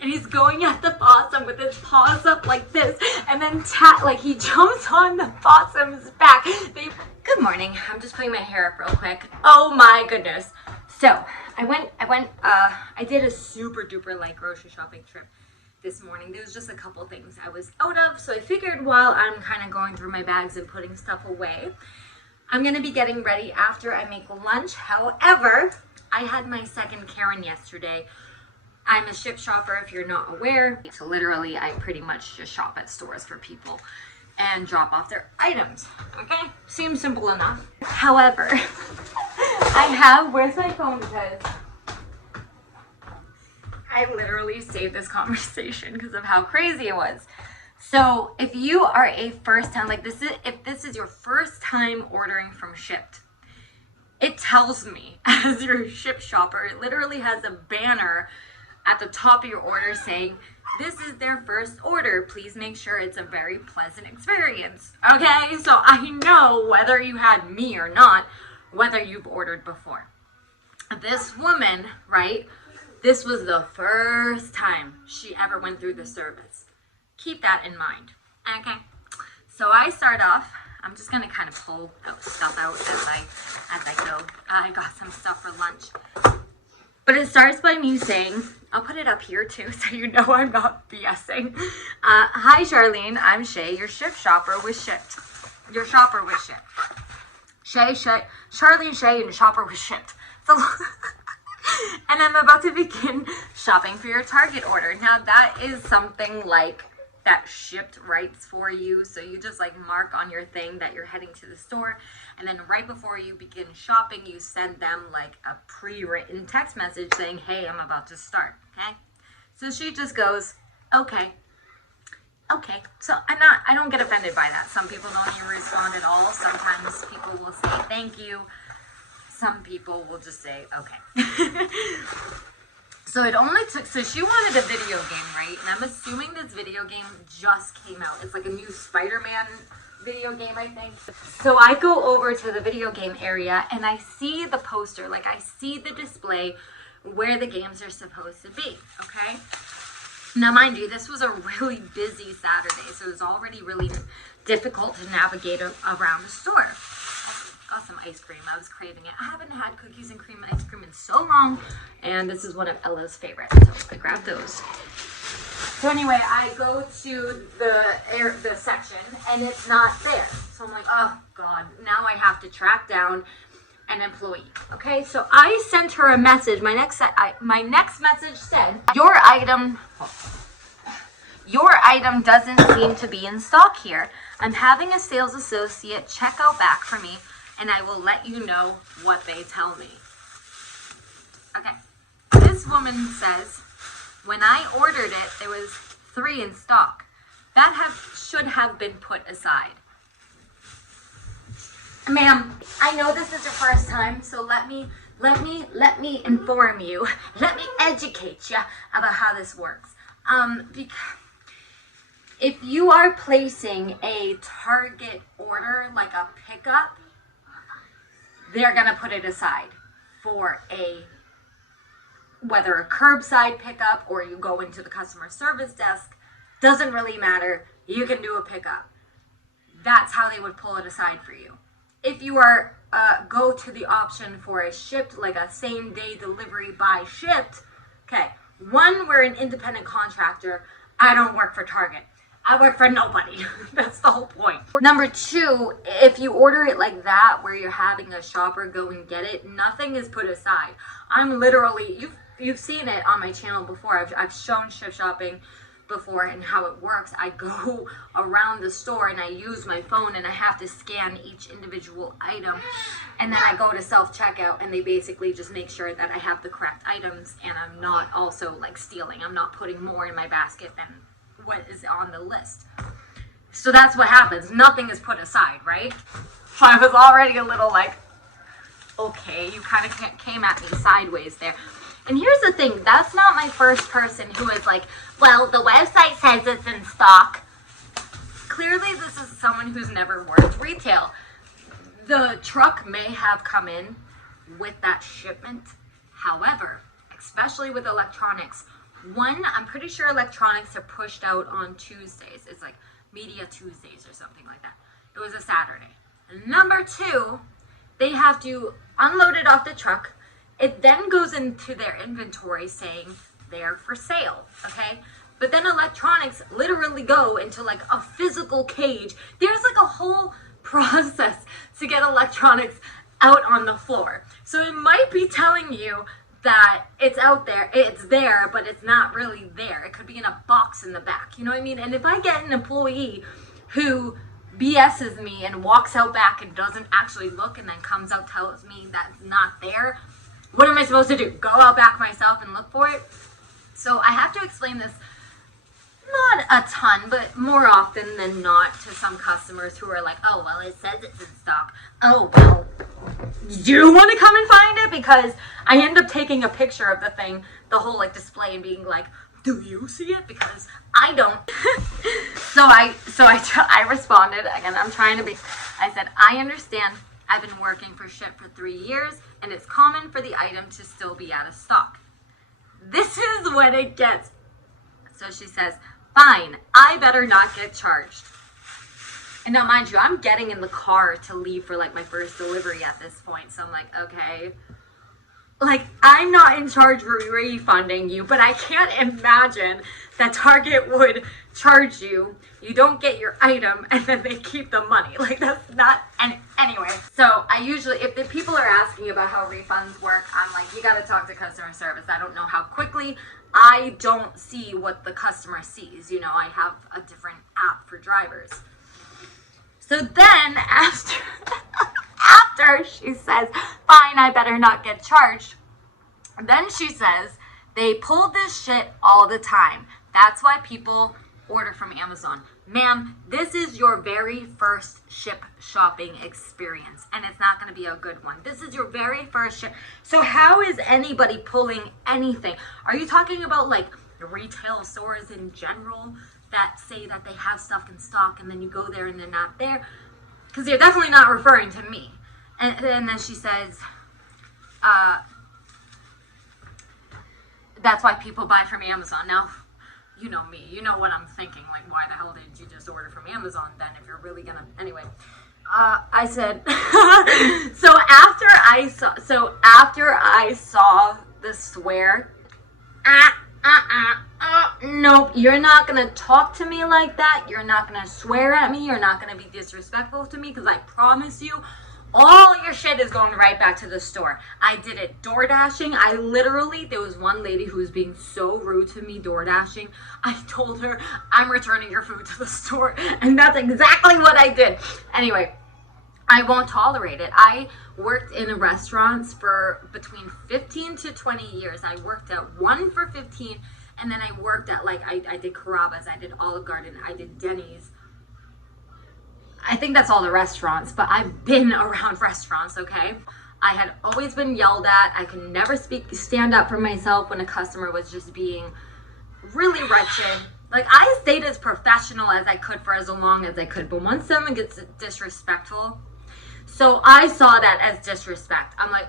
and he's going at the possum with his paws up like this, and then like he jumps on the possum's back. Good morning. I'm just putting my hair up real quick. Oh my goodness. So I did a super duper light grocery shopping trip this morning. There was just a couple things I was out of, so I figured while I'm kind of going through my bags and putting stuff away, I'm gonna be getting ready after I make lunch. However, I had my second Karen yesterday. I'm a ship shopper, if you're not aware. So literally, I pretty much just shop at stores for people and drop off their items, okay? Seems simple enough. However, where's my phone, because I literally saved this conversation because of how crazy it was. So if you are a first time, if this is your first time ordering from Shipt, it tells me as your Shipt shopper, it literally has a banner at the top of your order saying, this is their first order. Please make sure it's a very pleasant experience. Okay, so I know whether you had me or not, whether you've ordered before. This woman, right? This was the first time she ever went through the service. Keep that in mind. Okay. So I start off. I'm just gonna kind of pull stuff out as I go. I got some stuff for lunch. But it starts by me saying, I'll put it up here too, so you know I'm not BSing. Hi Charlene, I'm Shay, your Shipt shopper with Shipt. Your shopper with Shipt. Charlene Shay and shopper with Shipt. So and I'm about to begin shopping for your Target order. Now that is something like that Shipt writes for you. So you just like mark on your thing that you're heading to the store. And then right before you begin shopping, you send them like a pre-written text message saying, hey, I'm about to start, okay? So she just goes, okay. Okay, so I don't get offended by that. Some people don't even respond at all. Sometimes people will say thank you. Some people will just say, okay. So it only took, so she wanted a video game, right? And I'm assuming this video game just came out. It's like a new Spider-Man video game, I think. So I go over to the video game area and I see the poster, like I see the display where the games are supposed to be, okay? Now, mind you, this was a really busy Saturday, so it was already really difficult to navigate around the store. Got some ice cream. I was craving it. I haven't had cookies and cream ice cream in so long, and this is one of Ella's favorites, so I grabbed those. So anyway, I go to the section, and it's not there. So I'm like, oh God, now I have to track down an employee. Okay, so I sent her a message. My next message said, your item doesn't seem to be in stock here. I'm having a sales associate check out back for me, and I will let you know what they tell me. Okay, this woman says, when I ordered it, there was 3 in stock. That should have been put aside. Ma'am, I know this is your first time, so let me inform you. Let me educate you about how this works. Because if you are placing a Target order, like a pickup, they're gonna put it aside for whether a curbside pickup or you go into the customer service desk, doesn't really matter. You can do a pickup. That's how they would pull it aside for you. If you are go to the option for a Shipt, like a same day delivery by Shipt, okay, one, we're an independent contractor. I don't work for Target. I work for nobody. That's the whole point. Number 2, if you order it like that, where you're having a shopper go and get it, nothing is put aside. I'm literally, you've seen it on my channel before. I've shown Shipt shopping before and how it works. I go around the store and I use my phone and I have to scan each individual item, and then I go to self-checkout and they basically just make sure that I have the correct items and I'm not also like stealing. I'm not putting more in my basket than what is on the list. So that's what happens. Nothing is put aside, right? So I was already a little like, okay, you kind of came at me sideways there. And here's the thing, that's not my first person who is like, well, the website says it's in stock. Clearly this is someone who's never worked retail. The truck may have come in with that shipment. However, especially with electronics, One, I'm pretty sure electronics are pushed out on Tuesdays. It's like Media Tuesdays or something like that. It was a Saturday. And number two, they have to unload it off the truck. It then goes into their inventory saying they're for sale, okay? But then electronics literally go into like a physical cage. There's like a whole process to get electronics out on the floor. So it might be telling you that it's out there, it's there, but it's not really there. It could be in a box in the back, you know what I mean? And if I get an employee who BS's me and walks out back and doesn't actually look and then comes out, tells me that's not there, what am I supposed to do? Go out back myself and look for it? So I have to explain this, not a ton, but more often than not, to some customers who are like, oh, well, it says it's in stock. Oh, well, do you want to come and find it? Because I end up taking a picture of the thing, the whole like display, and being like, do you see it? Because I don't. I responded, again, I'm trying to be, I said, I understand. I've been working for Ship for 3 years, and it's common for the item to still be out of stock. This is when it gets, so she says, fine, I better not get charged. And now, mind you, I'm getting in the car to leave for like my first delivery at this point. So I'm like, okay, like I'm not in charge of refunding you, but I can't imagine that Target would charge you. You don't get your item and then they keep the money. Like that's not, and anyway. So I usually, if the people are asking about how refunds work, I'm like, you got to talk to customer service. I don't know how quickly. I don't see what the customer sees. You know, I have a different app for drivers. So then after she says, fine, I better not get charged. Then she says, they pull this shit all the time. That's why people order from Amazon. Ma'am, this is your very first Ship shopping experience, and it's not going to be a good one. This is your very first Ship. So how is anybody pulling anything? Are you talking about like retail stores in general that say that they have stuff in stock and then you go there and they're not there? Because they're definitely not referring to me. And then she says, that's why people buy from Amazon. Now, you know me, you know what I'm thinking, like why the hell did you just order from Amazon then if you're really gonna, anyway. I said, so after I saw the swear, nope, you're not gonna talk to me like that, you're not gonna swear at me, you're not gonna be disrespectful to me, because I promise you, all your shit is going right back to the store. I did it door dashing. There was one lady who was being so rude to me door dashing. I told her, I'm returning your food to the store. And that's exactly what I did. Anyway, I won't tolerate it. I worked in restaurants for between 15 to 20 years. I worked at one for 15, and then I worked at I did Carrabba's, I did Olive Garden, I did Denny's. I think that's all the restaurants, but I've been around restaurants, okay? I had always been yelled at. I could never stand up for myself when a customer was just being really wretched. Like, I stayed as professional as I could for as long as I could, but once someone gets disrespectful, so I saw that as disrespect. I'm like,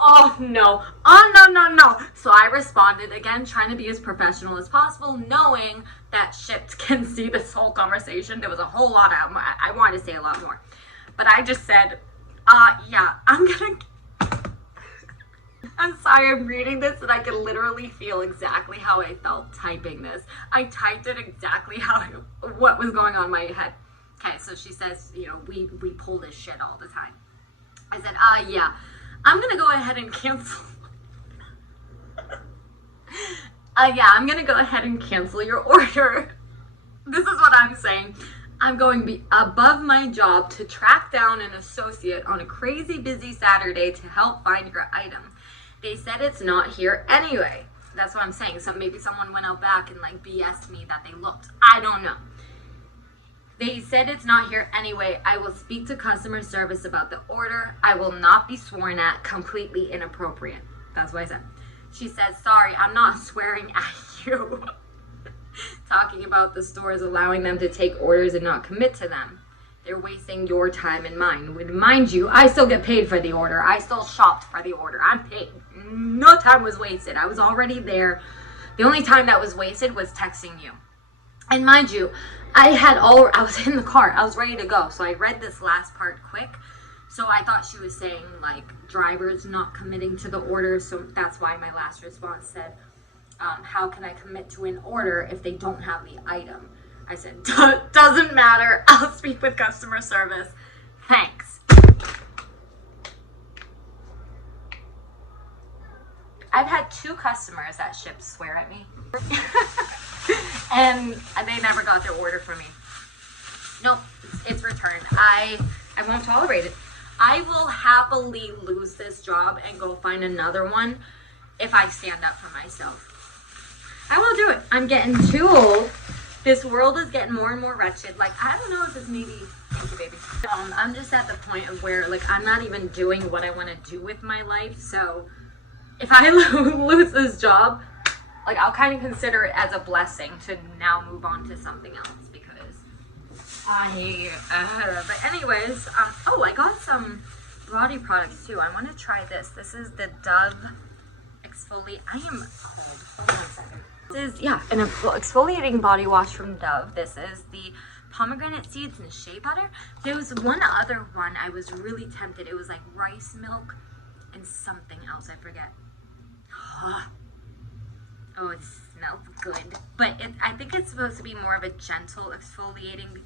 oh no, no. So I responded again, trying to be as professional as possible, knowing that Shipped can see this whole conversation. There was a whole lot of, I wanted to say a lot more, but I just said, yeah, I'm sorry, I'm reading this and I can literally feel exactly how I felt typing this. I typed it exactly what was going on in my head. Okay, so she says, you know, we pull this shit all the time. I said, yeah, I'm gonna go ahead and cancel. Yeah, I'm gonna go ahead and cancel your order. This is what I'm saying. I'm going to be above my job to track down an associate on a crazy busy Saturday to help find your item. They said it's not here anyway. That's what I'm saying. So maybe someone went out back and like BS'd me that they looked. I don't know. They said it's not here anyway. I will speak to customer service about the order. I will not be sworn at. Completely inappropriate. That's what I said. She says, sorry, I'm not swearing at you. Talking about the stores allowing them to take orders and not commit to them. They're wasting your time and mine. Mind you, I still get paid for the order. I still shopped for the order. I'm paid. No time was wasted. I was already there. The only time that was wasted was texting you. And mind you, I was in the car. I was ready to go. So I read this last part quick. So I thought she was saying, like, drivers not committing to the order. So that's why my last response said, how can I commit to an order if they don't have the item? I said, doesn't matter. I'll speak with customer service. Thanks. I've had 2 customers that ship swear at me. And they never got their order from me. Nope, it's returned. I won't tolerate it. I will happily lose this job and go find another one if I stand up for myself. I will do it. I'm getting too old. This world is getting more and more wretched. Like, I don't know if this maybe, thank you, baby. I'm just at the point of where, like, I'm not even doing what I want to do with my life. So if I lose this job, like, I'll kind of consider it as a blessing to now move on to something else because but anyways, oh, I got some body products too. I want to try this. This is the Dove exfoliate. I am cold. Hold on 1 second. This is, yeah, an exfoliating body wash from Dove. This is the pomegranate seeds and shea butter. There was one other one I was really tempted. It was like rice milk and something else. I forget. Oh, it smells good. But I think it's supposed to be more of a gentle exfoliating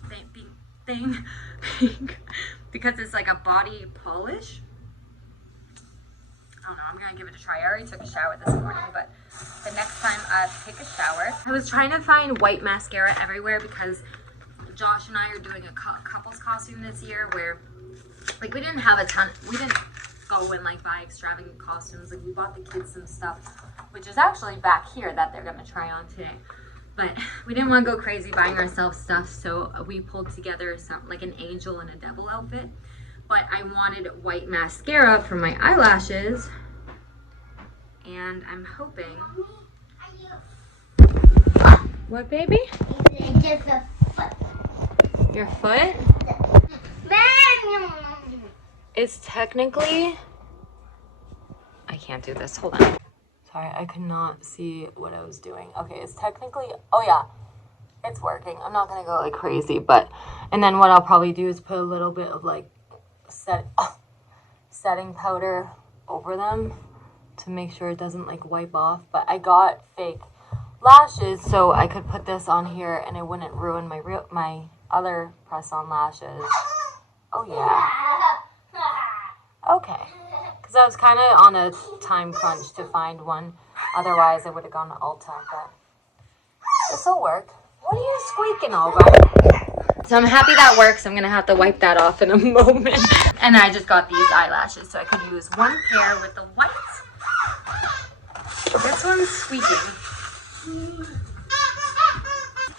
thing because it's like a body polish. I don't know. I'm going to give it a try. I already took a shower this morning, but the next time I take a shower. I was trying to find white mascara everywhere because Josh and I are doing a couples costume this year where, like, we didn't have a ton. We didn't go and, like, buy extravagant costumes. Like, we bought the kids some stuff, which is actually back here that they're going to try on today. But we didn't want to go crazy buying ourselves stuff, so we pulled together some, like, an angel and a devil outfit. But I wanted white mascara for my eyelashes, and I'm hoping... What, baby? Just a foot. Your foot? It's technically... I can't do this. Hold on. Sorry, I could not see what I was doing. Okay, it's technically... Oh, yeah. It's working. I'm not going to go, like, crazy, but... And then what I'll probably do is put a little bit of, like, setting powder over them to make sure it doesn't, like, wipe off. But I got fake lashes, so I could put this on here and it wouldn't ruin my other press-on lashes. Oh, yeah. Okay. Because I was kind of on a time crunch to find one. Otherwise, I would have gone to Ulta, but this will work. What are you squeaking over? So I'm happy that works. I'm going to have to wipe that off in a moment. And I just got these eyelashes, so I could use one pair with the white. This one's squeaking.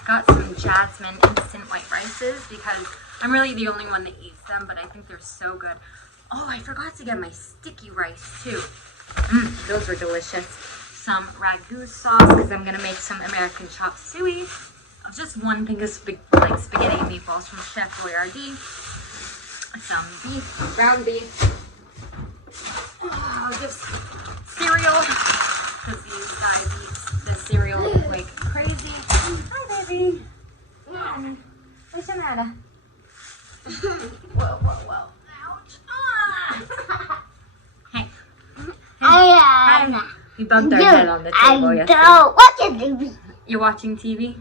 Got some jasmine instant white rices because I'm really the only one that eats them, but I think they're so good. Oh, I forgot to get my sticky rice too. Those were delicious. Some ragu sauce because I'm going to make some American chop suey. Just one thing of like spaghetti and meatballs from Chef Boyardee. Some beef, ground beef. Just cereal because these guys eat the cereal like crazy. Hi, baby. Yeah. What's the matter? Whoa, whoa, whoa. Ouch. Hey. Hi. You bumped our head on the table yesterday. I don't watch TV. You're watching TV?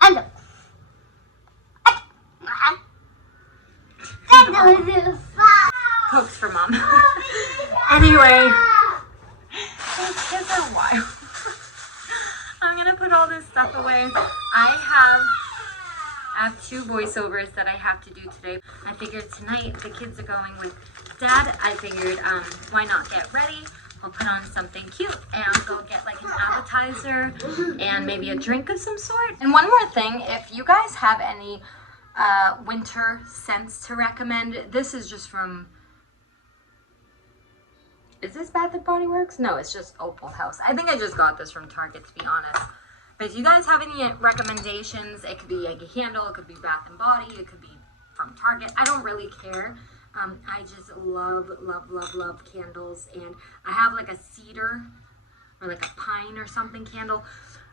I know. Cokes for mom. Anyway, it's just a while. I'm gonna put all this stuff away. I have 2 voiceovers that I have to do today. I figured tonight the kids are going with Dad. I figured why not get ready? I'll put on something cute and go get like an appetizer and maybe a drink of some sort. And one more thing, if you guys have any winter scents to recommend, this is just from, is this Bath & Body Works? No, it's just Opal House. I think I just got this from Target, to be honest. But if you guys have any recommendations, it could be like a candle, it could be Bath & Body, it could be from Target. I don't really care. I just love candles, and I have like a cedar or like a pine or something candle.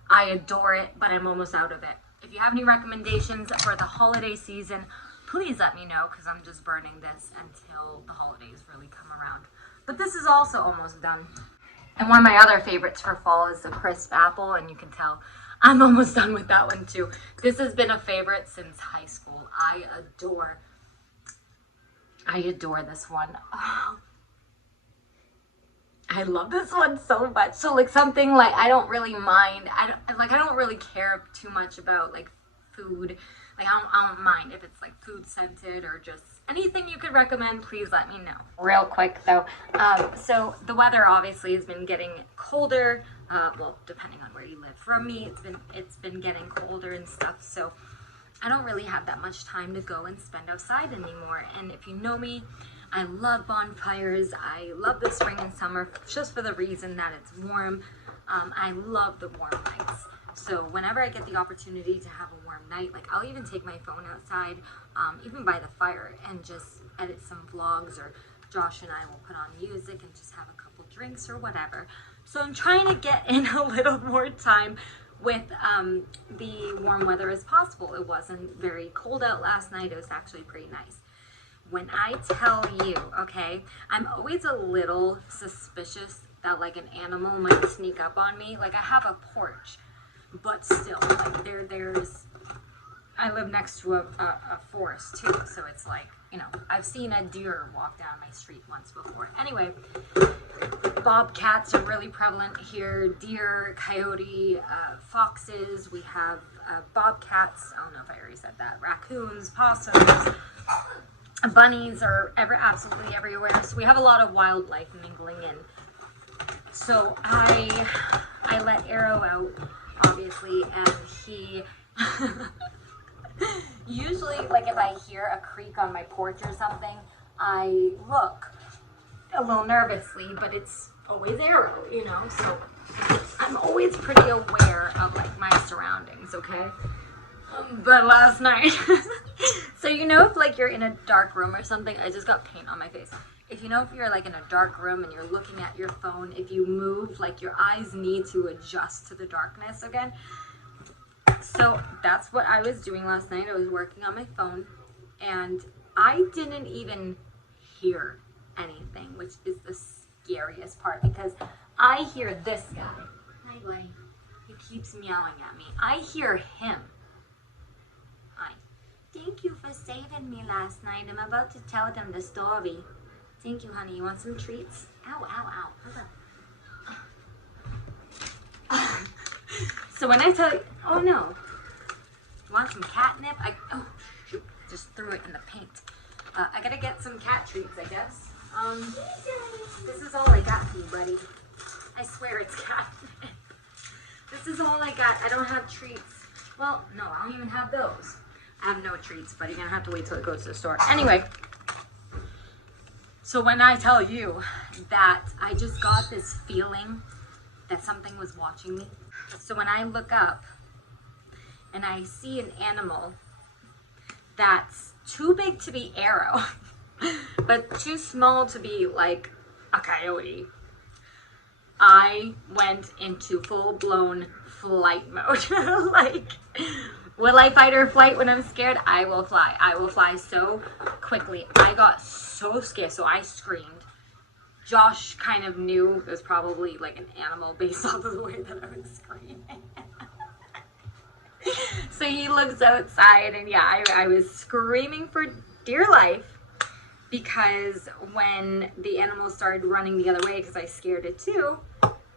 I adore it, but I'm almost out of it. If you have any recommendations for the holiday season, please let me know, because I'm just burning this until the holidays really come around. But this is also almost done. And one of my other favorites for fall is the crisp apple, and you can tell I'm almost done with that one too. This has been a favorite since high school. I adore this one. Oh, I love this one so much. So like something like, I don't really mind. I don't really care too much about like food. Like I don't mind if it's like food scented or just anything you could recommend. Please let me know. Real quick though, so the weather obviously has been getting colder. Well, depending on where you live. For me, it's been getting colder and stuff. So I don't really have that much time to go and spend outside anymore. And if you know me, I love bonfires. I love the spring and summer just for the reason that it's warm. I love the warm nights. So whenever I get the opportunity to have a warm night, like I'll even take my phone outside, even by the fire, and just edit some vlogs, or Josh and I will put on music and just have a couple drinks or whatever. So I'm trying to get in a little more time with the warm weather as possible. It wasn't very cold out last night. It was actually pretty nice. When I tell you, okay, I'm always a little suspicious that like an animal might sneak up on me. Like I have a porch, but still, like I live next to a forest too, so it's like, you know, I've seen a deer walk down my street once before. Anyway, bobcats are really prevalent here. Deer, coyote, foxes. We have bobcats. I don't know if I already said that. Raccoons, possums. Bunnies are absolutely everywhere. So we have a lot of wildlife mingling in. So I let Arrow out, obviously, and he usually, like if I hear a creak on my porch or something, I look a little nervously, but it's always Arrow, you know, so I'm always pretty aware of like my surroundings, okay? But last night, so you know if like you're in a dark room or something, I just got paint on my face. If you know if you're like in a dark room and you're looking at your phone, if you move, like your eyes need to adjust to the darkness again. So that's what I was doing last night. I was working on my phone and I didn't even hear anything, which is the scariest part, because I hear this guy. Hi, buddy. He keeps meowing at me. I hear him. Hi. Thank you for saving me last night. I'm about to tell them the story. Thank you, honey. You want some treats? Ow, ow, ow. Hold on. So when I tell you, oh no. You want some catnip? Oh, shoot. Just threw it in the paint. I gotta get some cat treats, I guess. This is all I got for you, buddy. I swear it's catnip. This is all I got. I don't have treats. Well, no, I don't even have those. I have no treats, but you're gonna have to wait till it goes to the store. Anyway, so when I tell you that I just got this feeling that something was watching me. So when I look up and I see an animal that's too big to be Arrow, but too small to be like a coyote, I went into full-blown flight mode. Like, will I fight or flight when I'm scared? I will fly. I will fly so quickly. I got so scared, so I screamed. Josh kind of knew it was probably like an animal based off of the way that I was screaming. So he looks outside, and yeah, I was screaming for dear life, because when the animal started running the other way, because I scared it too,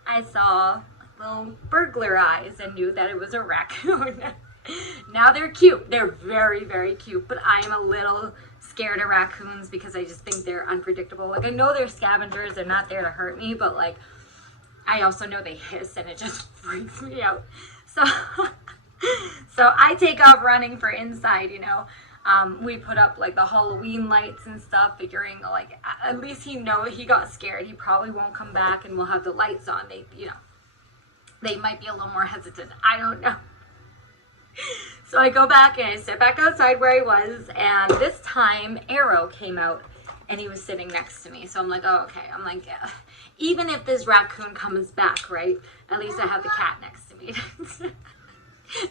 I saw little burglar eyes and knew that it was a raccoon. Now they're cute. They're very, very cute, but I am a little scared of raccoons because I just think they're unpredictable. Like, I know they're scavengers. They're not there to hurt me, but like, I also know they hiss and it just freaks me out. So I take off running for inside, you know. We put up like the Halloween lights and stuff, figuring like at least he got scared. He probably won't come back, and we'll have the lights on. They might be a little more hesitant. I don't know. So I go back and I sit back outside where I was, and this time Arrow came out and he was sitting next to me. So I'm like, oh, okay. I'm like, yeah. Even if this raccoon comes back, right? At least I have the cat next to me. me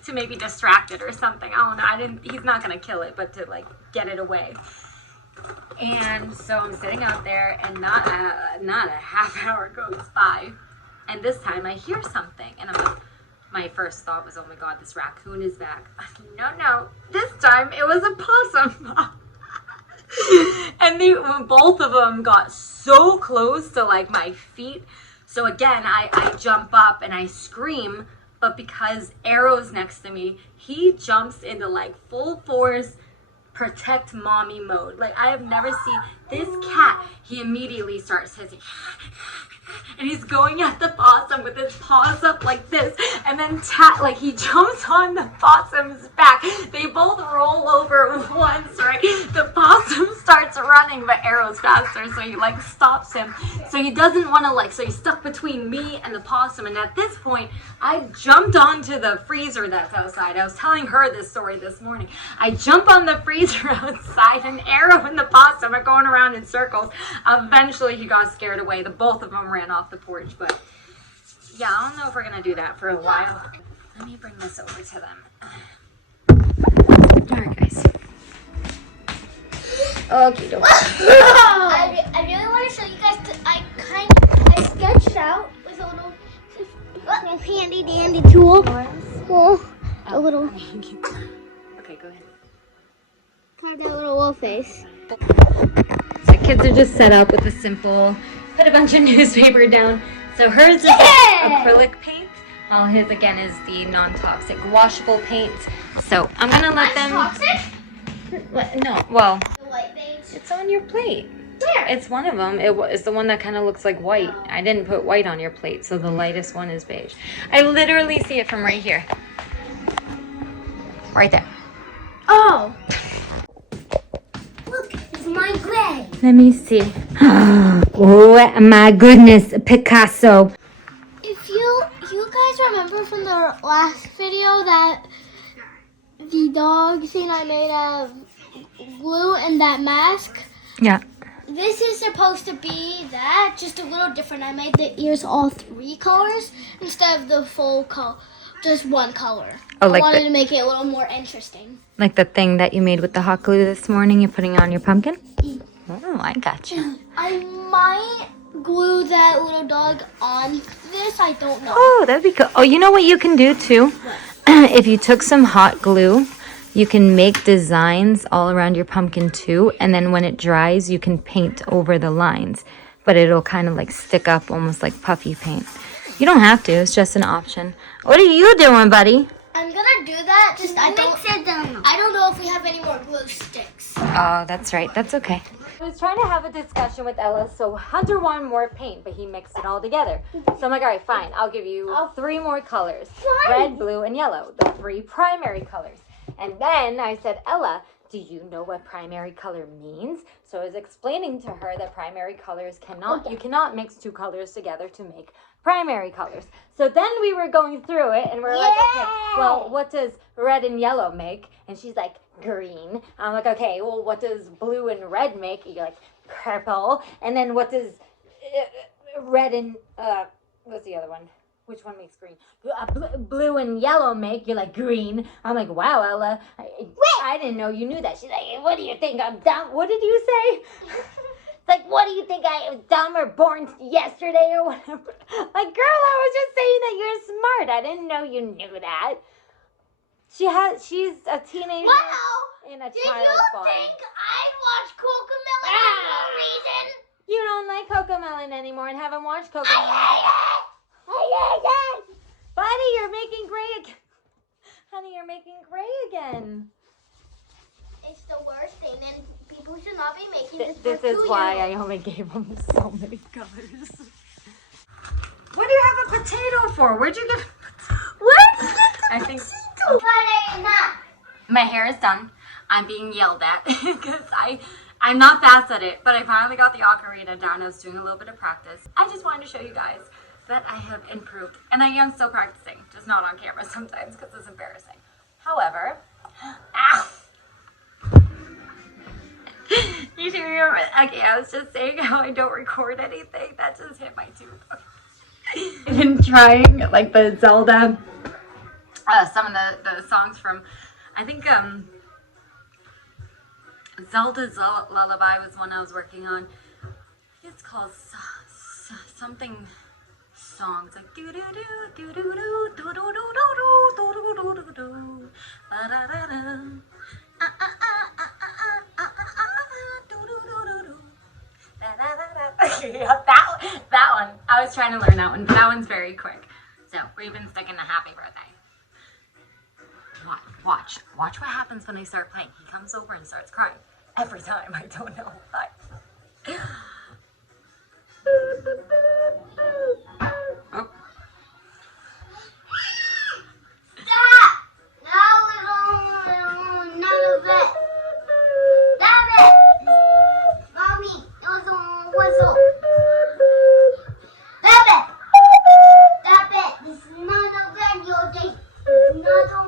to maybe distract it or something. I don't know. He's not gonna kill it, but to like get it away. And so I'm sitting out there, and not a half hour goes by, and this time I hear something, and I'm like, my first thought was, oh my god, this raccoon is back. No, this time it was a possum. And both of them got so close to like my feet. So again, I jump up and I scream, but because Arrow's next to me, he jumps into like full force protect mommy mode. Like, I have never seen this cat. He immediately starts hissing. And he's going at the possum with his paws up like this, and then like he jumps on the possum's back. They both roll over once, right? The possum starts running, but Arrow's faster, so he like stops him. So he doesn't want to so he's stuck between me and the possum. And at this point, I jumped onto the freezer that's outside. I was telling her this story this morning. I jump on the freezer outside, and Arrow and the possum are going around in circles. Eventually, he got scared away. The both of them ran off the porch, but yeah, I don't know if we're gonna do that for a while. Let me bring this over to them. Alright, guys. Okay, don't. I really want to show you guys. I sketched out with a little handy dandy tool. Well, a little. Okay, go ahead. Carved out a little wolf face. So kids are just set up with a simple, put a bunch of newspaper down. So hers is acrylic paint, while his again is the non-toxic washable paint. So I'm gonna let them. Toxic? No, well, The white beige. it's on your plate. Where? It's one of them. It's the one that kind of looks like white. I didn't put white on your plate, so the lightest one is beige. I literally see it from right here. Right there. Oh. Look, it's my gray. Let me see. Oh my goodness, Picasso. If you guys remember from the last video that the dog scene I made out of glue and that mask, Yeah. this is supposed to be that, just a little different. I made the ears all 3 colors instead of the full color, just one color. Oh, I wanted to make it a little more interesting. Like the thing that you made with the hot glue this morning, you're putting on your pumpkin? Oh, I gotcha. I might glue that little dog on this. I don't know. Oh, that'd be cool. Oh, you know what you can do too? If you took some hot glue, you can make designs all around your pumpkin too, and then when it dries, you can paint over the lines, but it'll kind of like stick up almost like puffy paint. You don't have to, it's just an option. What are you doing, buddy? I'm gonna do that. Just I don't know if we have any more glue sticks. Oh, that's right. That's okay. I was trying to have a discussion with Ella, so Hunter wanted more paint, but he mixed it all together. So I'm like, all right, fine. I'll give you 3 more colors. Red, blue, and yellow. The 3 primary colors. And then I said, Ella, do you know what primary color means? So I was explaining to her that primary colors you cannot mix 2 colors together to make primary colors. So then we were going through it, and we're like, okay, well, what does red and yellow make? And she's like, green. I'm like, okay, well, what does blue and red make? You're like, purple. And then what does red and, what's the other one? Which one makes green? Blue and yellow make, you're like, green. I'm like, wow, Ella, I didn't know you knew that. She's like, what do you think, I'm dumb? What did you say? Like, what do you think, I was dumb or born yesterday or whatever? Like, girl, I was just saying that you're smart. I didn't know you knew that. She's a teenager in a child's body. Did you think I'd watch Cocomelon for no reason? You don't like Cocomelon anymore and haven't watched Cocomelon. Buddy, you're making gray again. Honey, you're making gray again. It's the worst thing, and people should not be making this. This is why I only gave them so many colors. What do you have a potato for? Where'd you get? What? I think. My hair is done. I'm being yelled at because I'm not fast at it, but I finally got the ocarina down. I was doing a little bit of practice. I just wanted to show you guys that I have improved, and I am still practicing, just not on camera sometimes because it's embarrassing. However, you do remember? Okay, I was just saying how I don't record anything. That just hit my tooth. I've been trying like the Zelda some of the songs from, I think Zelda's Lullaby was one I was working on. I think it's called something songs like do do do do do do do do do do do do do da da da da. That one. I was trying to learn that one, but that one's very quick. So we've been sticking to happy birthday. Watch what happens when I start playing. He comes over and starts crying every time. I don't know why. Oh. Stop! No, none of it. Stop it! Mommy, whistle. Stop it! Stop it! This is not a video game. It's not a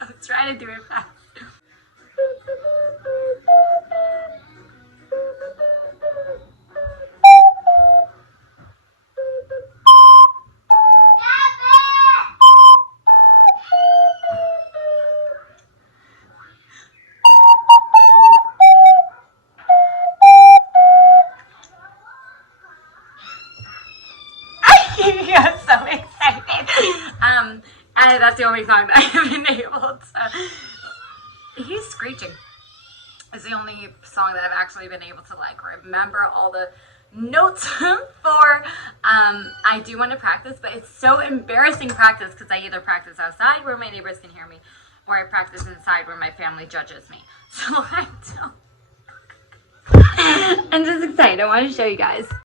I was trying to do it fast. I'm so excited. That's the only song that I've been able to. He's screeching. It's the only song that I've actually been able to like remember all the notes for. I do want to practice, but it's so embarrassing practice because I either practice outside where my neighbors can hear me, or I practice inside where my family judges me. So I don't. I'm just excited. I want to show you guys.